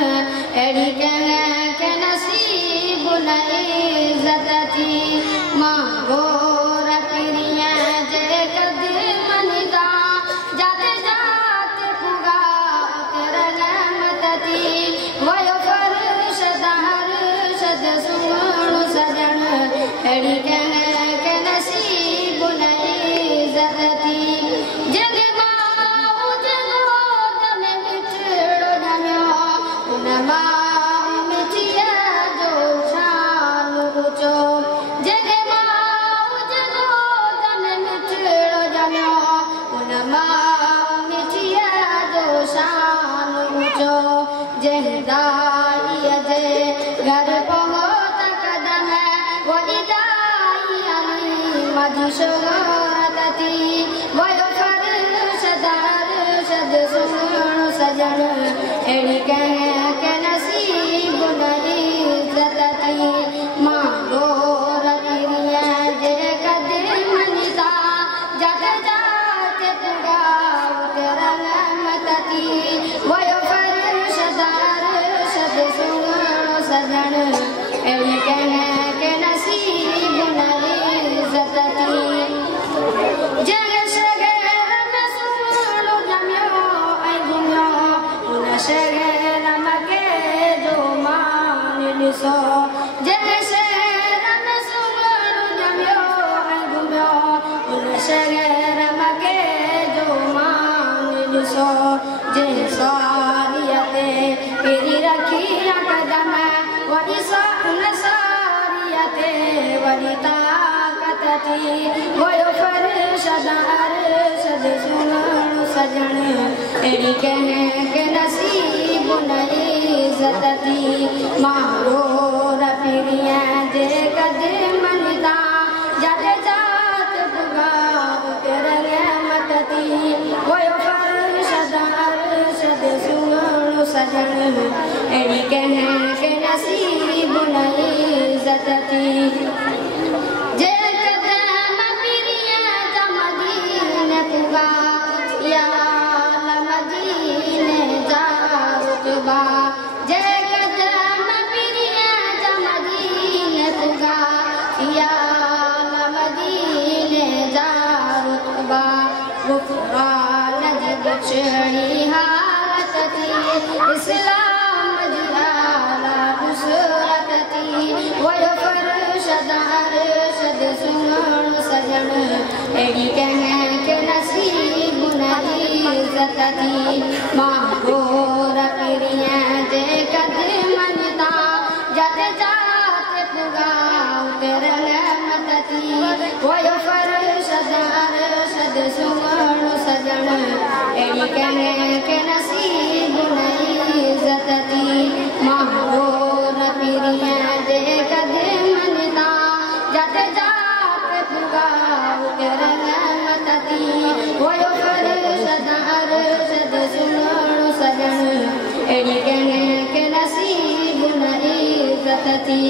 एड़ी कह के नसीब न इज्जत थी मांगोर पिरिया जे कदर मनदा जाते जाते पुगा तेरा रहमत थी वयो फरशदार सद सुण सजन एड़ी कह के नसीब न इज्जत थी जग माऊ जगो तने मिठड़ो नम्यो उन माऊ मिठिया जो शान ऊंचो जग माऊ जगो तने मिठड़ो नम्यो उन माऊ मिठिया जो शान ऊंचो जहदाई जे घर पहुंच कदम वही दाई अली मधी शोहरत थी वयो फरशदार सद सुण सजन एड़ी कह के नसीब न इज्जत थी मांगोर पिरिया जे कदर मनदा जाते जाते पुगा तेरा रहमत थी वयो फरशदार सद सुण सजन एड़ी कह के नसीब न इज्जत थी जग शगर में सुनो जम्यो ऐ गुम्यो उन शगर मके जो मान लिसो जग शगर में सुनो जम्यो ऐ गुम्यो उन शगर मके जो मान लिसो जे सारियते पेरी रखी कदम वही उन सारियते वही ताकत थी वयो फरशदार सद सुण सजन एड़ी कह के नसीब न इज्जत थी मांगोर पिरिया जे कदर मनदा जाते जाते पुगा तेरा रहमत थी वयो फरशदार सद सुण सजन एड़ी कह के नसीब न इज्जत थी जे कदम पिरिया जमदीन पुगा या लमदीन जा रुतबा जे कदम पिरिया जमदीन पुगा या लमदीन जा रुतबा गुफरान जी बिछड़ी हालत थी इस्लाम जी आला नुसरत थी वयो फरशदार सद सुण सजन एड़ी कह के नसीब न इज्जत थी मांगोर पिरिया जे कदर मनदा जाते जाते पुगा तेरा रहमत थी वयो फरशदार सद सुण सजन एड़ी कह के नसीब न इज्जत थी मांगोर पिरिया जे कदर मनदा जाते जाते पुगा तेरा रहमत थी वयो फरशदार सद सुण सजन एड़ी कह के नसीब न इज्जत थी।